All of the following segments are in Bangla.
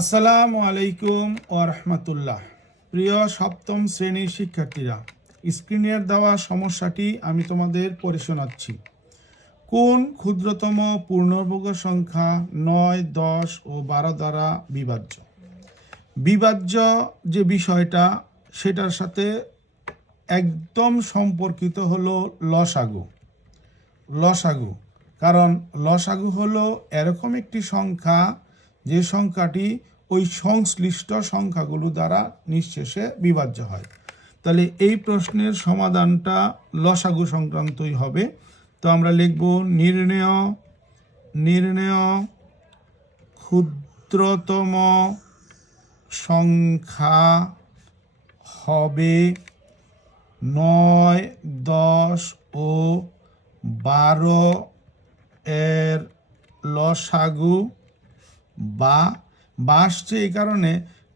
আসসালামু আলাইকুম ওয়া রাহমাতুল্লাহ। প্রিয় সপ্তম শ্রেণীর শিক্ষার্থীরা, স্ক্রিনের দেওয়া সমস্যাটি আমি তোমাদের পড়ে শোনাচ্ছি। কোন ক্ষুদ্রতম পূর্ণবর্গ সংখ্যা 9, 10 ও 12 দ্বারা বিভাজ্য? বিভাজ্য যে বিষয়টা সেটার সাথে একদম সম্পর্কিত হলো লসাগু। কারণ লসাগু হলো এরকম একটি সংখ্যা যে সংখ্যাটি ওই সংশ্লিষ্ট সংখ্যাগুলো দ্বারা নিঃশেষে বিভাজ্য হয়। তাহলে এই প্রশ্নের সমাধানটা লসাগু সংক্রান্তই হবে। তো আমরা লিখব নির্ণেয় ক্ষুদ্রতম সংখ্যা হবে 9, 10 ও 12 এর লসাগু বা আসছে এই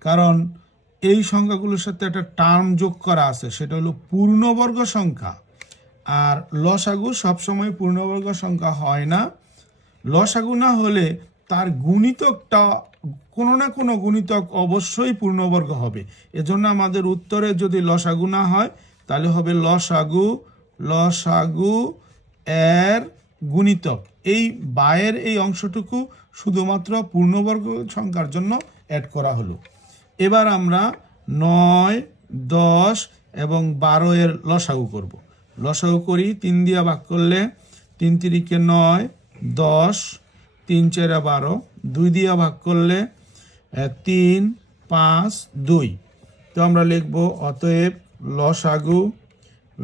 কারণ এই সংখ্যাগুলোর সাথে একটা টার্ম যোগ করা আছে, সেটা হলো পূর্ণবর্গ সংখ্যা। আর লসাগু সবসময় পূর্ণবর্গ সংখ্যা হয় না। লসাগু না হলে তার গুণিতকটা কোনো না কোনো গুণিতক অবশ্যই পূর্ণবর্গ হবে। এজন্য আমাদের উত্তরে যদি লসাগু না হয় তাহলে হবে লসাগু এর গুণিতক। এই বায়ের এই অংশটুকু শুধুমাত্র পূর্ণবর্গ সংখ্যার জন্য অ্যাড করা হলো। এবার আমরা 9, 10 এবং 12 এর লসাগু করব। লসাগু করি, 3 দিয়ে ভাগ করলে 3 তিরিকে 9, 10, 3 4 12, 2 দিয়ে ভাগ করলে 3, 5, 2। তো আমরা লিখব অতএব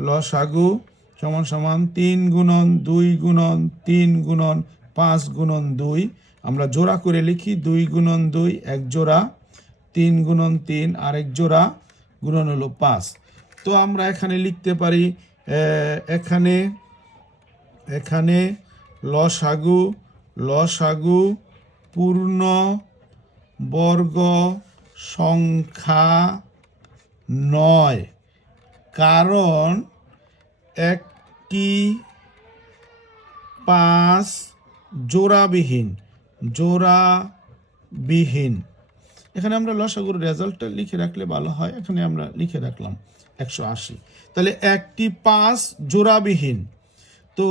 লসাগু সমান সমান 3 গুণন 2 গুণন 3 গুণন 5 গুণন 2। আমরা জোড়া করে লিখি, 2 গুণন 2 এক জোড়া, 3 গুণন 3 আরেক জোড়া, গুণন হলো 5। তো আমরা এখানে লিখতে পারি এখানে লসাগু পূর্ণ বর্গ সংখ্যা 9, কারণ একটি 5 জোড়াবিহীন। এখানে আমরা লসাগুর রেজাল্টটা লিখে রাখলে ভালো হয়। এখানে আমরা লিখে রাখলাম 180। তাহলে একটি 5 জোড়াবিহীন। তো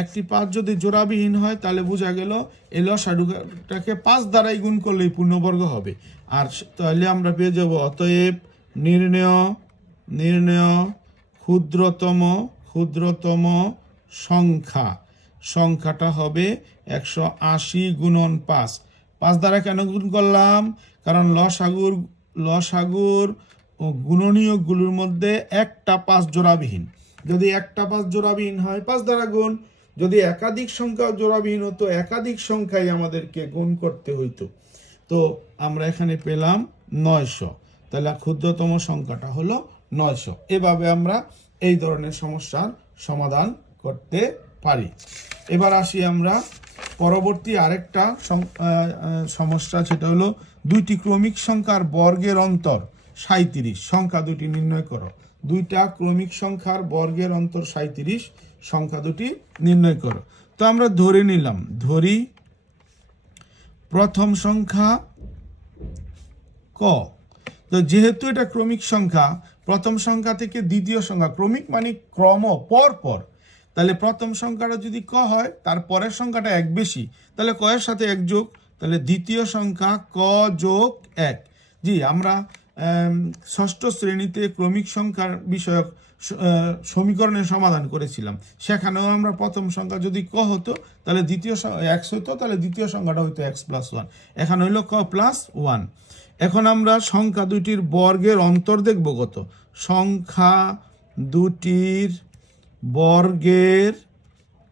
একটি 5 যদি জোড়াবিহীন হয় তাহলে বোঝা গেল এই লসাগুটাকে 5 দ্বারাই গুণ করলেই পূর্ণবর্গ হবে। আর তাহলে আমরা পেয়ে যাব অতএব নির্ণেয় ক্ষুদ্রতম সংখ্যাটা হবে 180 গুণন 5। 5 দ্বারা কেন গুণ করলাম? কারণ লসাগুর গুণনীয়কগুলোর মধ্যে একটা 5 জোড়াবিহীন। যদি একটা 5 জোড়াবিহীন হয় 5 দ্বারা গুণ, যদি একাধিক সংখ্যা জোড়াবিহীন হতো একাধিক সংখ্যাই আমাদেরকে গুণ করতে হইতো। তো আমরা এখানে পেলাম 900। তাহলে ক্ষুদ্রতম সংখ্যাটা হলো 900। এভাবে আমরা এই ধরনের সমস্যার সমাধান করতে পারি। এবার আসি আমরা পরবর্তী আরেকটা সমস্যা, সেটা হলো দুইটি ক্রমিক সংখ্যার বর্গের অন্তর 37। সংখ্যা দুটি নির্ণয় করো। দুইটা ক্রমিক সংখ্যার বর্গের অন্তর 37, সংখ্যা দুটি নির্ণয় করো। তো আমরা ধরি প্রথম সংখ্যা ক। তো যেহেতু এটা ক্রমিক সংখ্যা, প্রথম সংখ্যা থেকে দ্বিতীয় সংখ্যা, ক্রমিক মানে ক্রম পর, তাহলে প্রথম সংখ্যাটা যদি ক হয় তার পরের সংখ্যাটা 1 বেশি, তাহলে ক এর সাথে 1 যোগ, তাহলে দ্বিতীয় সংখ্যা ক যোগ 1। জি, আমরা ষষ্ঠ শ্রেণীতে ক্রমিক সংখ্যার বিষয়ক সমীকরণের সমাধান করেছিলাম। সেখানেও আমরা প্রথম সংখ্যা যদি ক হতো তাহলে দ্বিতীয় x হতো, তাহলে দ্বিতীয় সংখ্যাটা হইতো x+1। এখানে হইল ক+1। এখন আমরা সংখ্যা দুটির বর্গের অন্তর দেখব কত। সংখ্যা দুটির বর্গের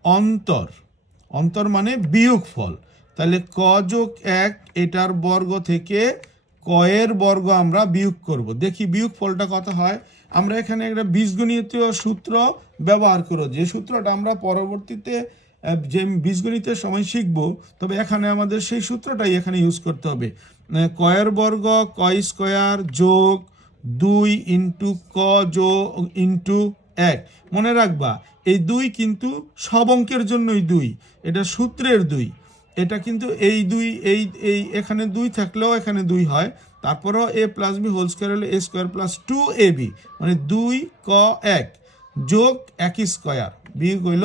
অন্তর মানে বিয়োগফল। তাহলে ক যোগ 1 এটার বর্গ থেকে ক এর বর্গ আমরা বিয়োগ করব। দেখি বিয়োগফলটা কত হয়। আমরা এখানে একটা বীজগণিতীয় সূত্র ব্যবহার করব, যে সূত্রটা আমরা পরবর্তীতে যে বীজগণিতের সময় শিখব, তবে এখানে আমাদের সেই সূত্রটাই এখানে ইউজ করতে হবে। ক এর বর্গ ক স্কয়ার যোগ 2 ইন্টু ক যোগ ইন্টু 1। মনে রাখবা এই 2 কিন্তু সব অঙ্কের জন্যই 2, এটা সূত্রের 2। এটা কিন্তু এই দুই এই এই এখানে 2 থাকলেও এখানে 2 হয়, তারপরেও a plus B whole square হলে a স্কোয়ার প্লাস 2ab, মানে 2 ক 1 যোগ 1 স্কোয়ার বিয়োগ হইল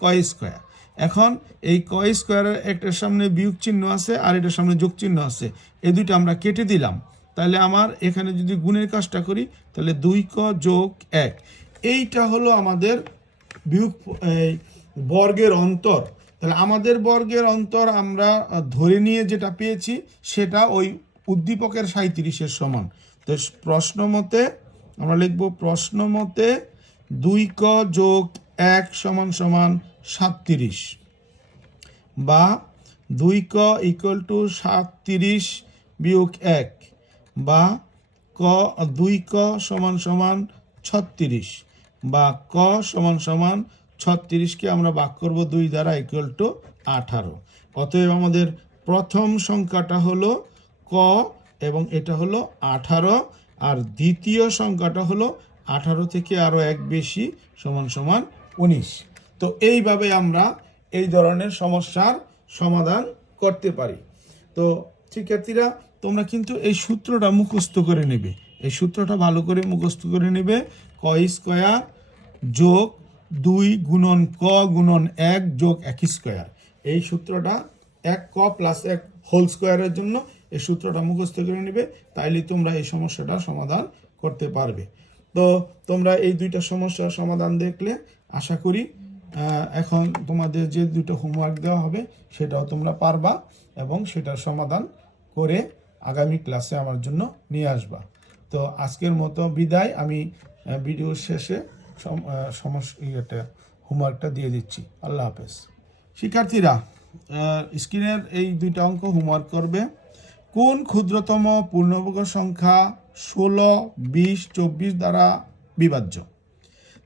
ক স্কোয়ার। এখন এই ক স্কোয়ারের একটার সামনে বিয়োগ চিহ্ন আছে আর এটার সামনে যোগ চিহ্ন আছে, এই দুইটা আমরা কেটে দিলাম। তাহলে আমার এখানে যদি গুণের কাজটা করি তাহলে 2 ক যোগ 1, এইটা হলো আমাদের বিয়োগ বর্গের অন্তর। তাহলে আমাদের বর্গের অন্তর আমরা ধরে নিয়ে যেটা পেয়েছি সেটা ওই উদ্দীপকের 37-এর সমান। তো প্রশ্ন মতে আমরা লিখব, প্রশ্ন মতে 2 ক যোগ 1 সমান সমান 37, বা 2 ক ইকুয়াল টু 37 বিয়োগ 1, বা 2 ক সমান সমান 36, বা ক সমান সমান 36কে আমরা ভাগ করব 2 দ্বারা ইকুয়াল টু 18। অতএব আমাদের প্রথম সংখ্যাটা হলো ক এবং এটা হলো 18, আর দ্বিতীয় সংখ্যাটা হলো 18 থেকে আরও 1 বেশি সমান সমান 19। তো এইভাবে আমরা এই ধরনের সমস্যার সমাধান করতে পারি। তো শিক্ষার্থীরা, তোমরা কিন্তু এই সূত্রটা মুখস্থ করে নেবে, এই সূত্রটা ভালো করে মুখস্থ করে নেবে। ক স্কোয়ার যোগ 2 গুণন ক গুণন 1 যোগ 1 স্কোয়ার, এই সূত্রটা 1 ক প্লাস 1 হোল স্কোয়ারের জন্য এই সূত্রটা মুখস্থ করে নেবে, তাইলে তোমরা এই সমস্যাটা সমাধান করতে পারবে। তো তোমরা এই দুইটা সমস্যার সমাধান দেখলে আশা করি এখন তোমাদের যে দুটো হোমওয়ার্ক দেওয়া হবে সেটাও তোমরা পারবা এবং সেটার সমাধান করে আগামী ক্লাসে আমার জন্য নিয়ে আসবা। তো আজকের মতো বিদায়। আমি ভিডিওর শেষে হোমওয়ার্কটা দিয়ে দিচ্ছি। আল্লাহ হাফেজ। শিক্ষার্থীরা, স্ক্রিনের এই দুইটা অঙ্ক হোমওয়ার্ক করবে। কোন ক্ষুদ্রতম পূর্ণবর্গ সংখ্যা 16, 20, 24 দ্বারা বিভাজ্য?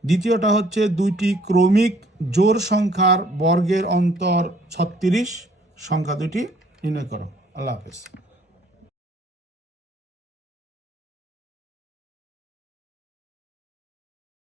দ্বিতীয়টা হচ্ছে দুইটি ক্রমিক জোড় সংখ্যার বর্গের অন্তর 36, সংখ্যা দুটি নির্ণয় করো। আল্লাহ হাফেজ।